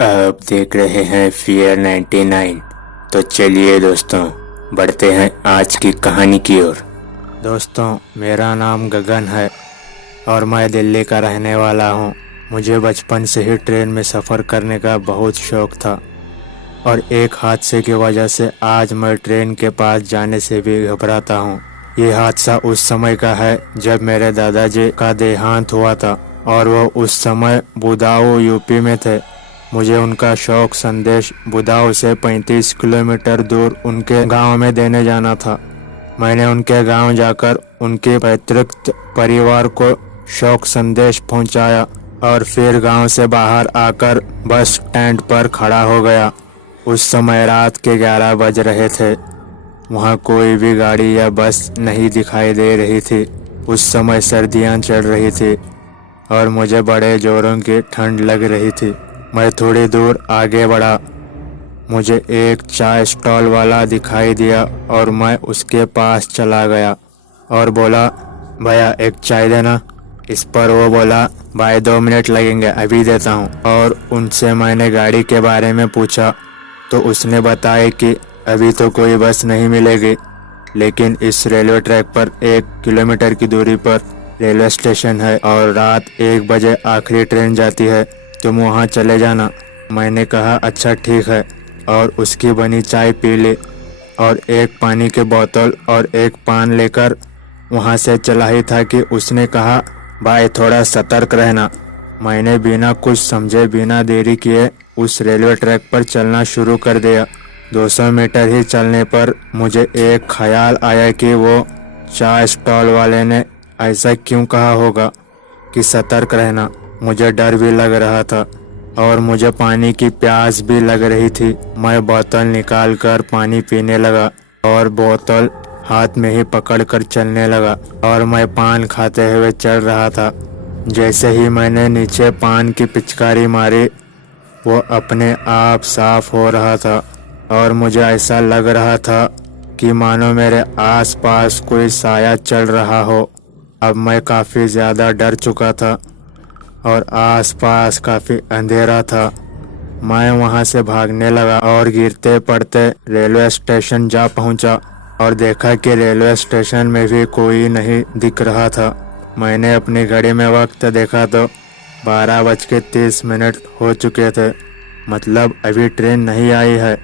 आप देख रहे हैं फियर 99। तो चलिए दोस्तों, बढ़ते हैं आज की कहानी की ओर। दोस्तों, मेरा नाम गगन है और मैं दिल्ली का रहने वाला हूँ। मुझे बचपन से ही ट्रेन में सफ़र करने का बहुत शौक था और एक हादसे की वजह से आज मैं ट्रेन के पास जाने से भी घबराता हूँ। ये हादसा उस समय का है जब मेरे दादाजी का देहांत हुआ था और वो उस समय बुदाऊ यूपी में थे। मुझे उनका शोक संदेश बुदाऊ से 35 किलोमीटर दूर उनके गांव में देने जाना था। मैंने उनके गांव जाकर उनके पैतृक परिवार को शोक संदेश पहुंचाया और फिर गांव से बाहर आकर बस स्टैंड पर खड़ा हो गया। उस समय रात के 11 बज रहे थे। वहाँ कोई भी गाड़ी या बस नहीं दिखाई दे रही थी। उस समय सर्दियाँ चल रही थी और मुझे बड़े जोरों की ठंड लग रही थी। मैं थोड़ी दूर आगे बढ़ा। मुझे एक चाय स्टॉल वाला दिखाई दिया और मैं उसके पास चला गया और बोला, भैया एक चाय देना। इस पर वो बोला, भाई 2 मिनट लगेंगे, अभी देता हूँ। और उनसे मैंने गाड़ी के बारे में पूछा तो उसने बताया कि अभी तो कोई बस नहीं मिलेगी, लेकिन इस रेलवे ट्रैक पर 1 किलोमीटर की दूरी पर रेलवे स्टेशन है और रात 1 बजे आखिरी ट्रेन जाती है, तुम वहाँ चले जाना। मैंने कहा अच्छा ठीक है और उसकी बनी चाय पी ली और एक पानी की बोतल और एक पान लेकर वहाँ से चला ही था कि उसने कहा, भाई थोड़ा सतर्क रहना। मैंने बिना कुछ समझे बिना देरी किए उस रेलवे ट्रैक पर चलना शुरू कर दिया। 200 मीटर ही चलने पर मुझे एक ख्याल आया कि वो चाय स्टॉल वाले ने ऐसा क्यों कहा होगा कि सतर्क रहना। मुझे डर भी लग रहा था और मुझे पानी की प्यास भी लग रही थी। मैं बोतल निकाल कर पानी पीने लगा और बोतल हाथ में ही पकड़कर चलने लगा और मैं पान खाते हुए चल रहा था। जैसे ही मैंने नीचे पान की पिचकारी मारी, वो अपने आप साफ हो रहा था और मुझे ऐसा लग रहा था कि मानो मेरे आसपास कोई साया चल रहा हो। अब मैं काफ़ी ज़्यादा डर चुका था और आसपास काफ़ी अंधेरा था। मैं वहां से भागने लगा और गिरते पड़ते रेलवे स्टेशन जा पहुंचा और देखा कि रेलवे स्टेशन में भी कोई नहीं दिख रहा था। मैंने अपनी घड़ी में वक्त देखा तो 12:30 हो चुके थे। मतलब अभी ट्रेन नहीं आई है।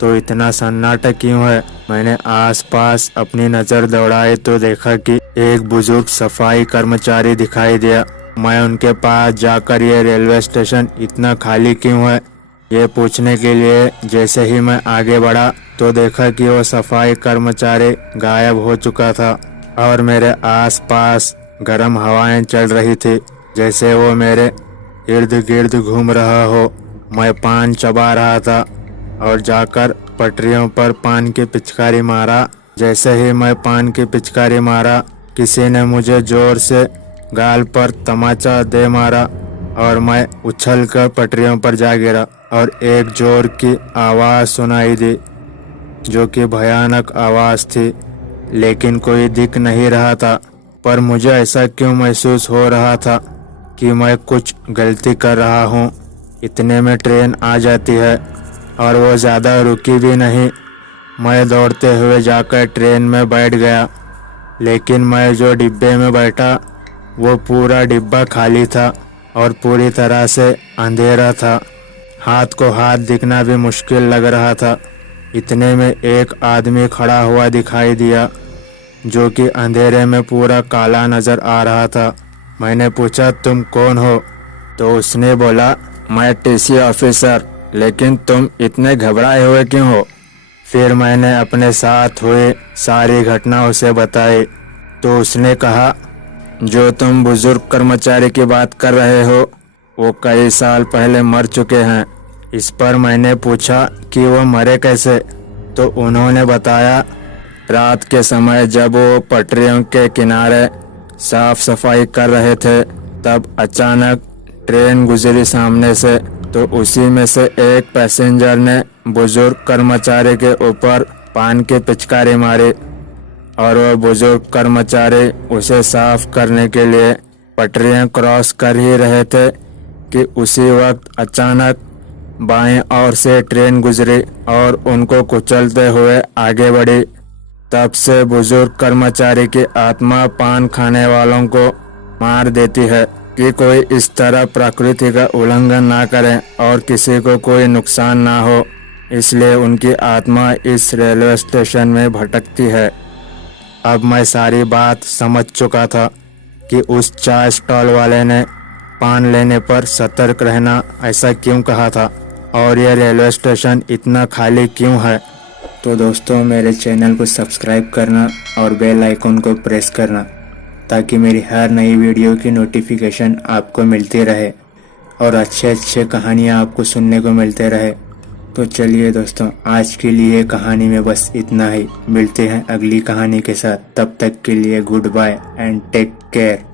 तो इतना सन्नाटा क्यों है? मैंने आसपास अपनी नज़र दौड़ाई तो देखा कि एक बुजुर्ग सफाई कर्मचारी दिखाई दिया। मैं उनके पास जाकर ये रेलवे स्टेशन इतना खाली क्यों है ये पूछने के लिए जैसे ही मैं आगे बढ़ा तो देखा कि वो सफाई कर्मचारी गायब हो चुका था और मेरे आसपास गर्म हवाएं चल रही थी, जैसे वो मेरे इर्द गिर्द घूम रहा हो। मैं पान चबा रहा था और जाकर पटरियों पर पान की पिचकारी मारा। जैसे ही मैं पान की पिचकारी मारा, किसी ने मुझे जोर से गाल पर तमाचा दे मारा और मैं उछलकर पटरियों पर जा गिरा और एक जोर की आवाज़ सुनाई दी, जो कि भयानक आवाज़ थी, लेकिन कोई दिख नहीं रहा था। पर मुझे ऐसा क्यों महसूस हो रहा था कि मैं कुछ गलती कर रहा हूँ। इतने में ट्रेन आ जाती है और वो ज़्यादा रुकी भी नहीं। मैं दौड़ते हुए जाकर ट्रेन में बैठ गया, लेकिन मैं जो डिब्बे में बैठा वो पूरा डिब्बा खाली था और पूरी तरह से अंधेरा था। हाथ को हाथ दिखना भी मुश्किल लग रहा था। इतने में एक आदमी खड़ा हुआ दिखाई दिया, जो कि अंधेरे में पूरा काला नज़र आ रहा था। मैंने पूछा, तुम कौन हो? तो उसने बोला, मैं टीसी ऑफिसर। लेकिन तुम इतने घबराए हुए क्यों हो? फिर मैंने अपने साथ हुई सारी घटना उसे बताई तो उसने कहा, जो तुम बुजुर्ग कर्मचारी की बात कर रहे हो वो कई साल पहले मर चुके हैं। इस पर मैंने पूछा कि वो मरे कैसे? तो उन्होंने बताया, रात के समय जब वो पटरियों के किनारे साफ सफाई कर रहे थे तब अचानक ट्रेन गुजरी सामने से, तो उसी में से एक पैसेंजर ने बुजुर्ग कर्मचारी के ऊपर पान की पिचकारी मारी और वह बुजुर्ग कर्मचारी उसे साफ करने के लिए पटरियां क्रॉस कर ही रहे थे कि उसी वक्त अचानक बाएं ओर से ट्रेन गुजरी और उनको कुचलते हुए आगे बढ़ी। तब से बुजुर्ग कर्मचारी की आत्मा पान खाने वालों को मार देती है कि कोई इस तरह प्रकृति का उल्लंघन ना करे और किसी को कोई नुकसान ना हो। इसलिए उनकी आत्मा इस रेलवे स्टेशन में भटकती है। अब मैं सारी बात समझ चुका था कि उस चाय स्टॉल वाले ने पान लेने पर सतर्क रहना ऐसा क्यों कहा था और यह रेलवे स्टेशन इतना खाली क्यों है। तो दोस्तों, मेरे चैनल को सब्सक्राइब करना और बेल आइकन को प्रेस करना ताकि मेरी हर नई वीडियो की नोटिफिकेशन आपको मिलती रहे और अच्छे कहानियाँ आपको सुनने को मिलते रहे। तो चलिए दोस्तों, आज के लिए कहानी में बस इतना ही। मिलते हैं अगली कहानी के साथ। तब तक के लिए good bye and take care.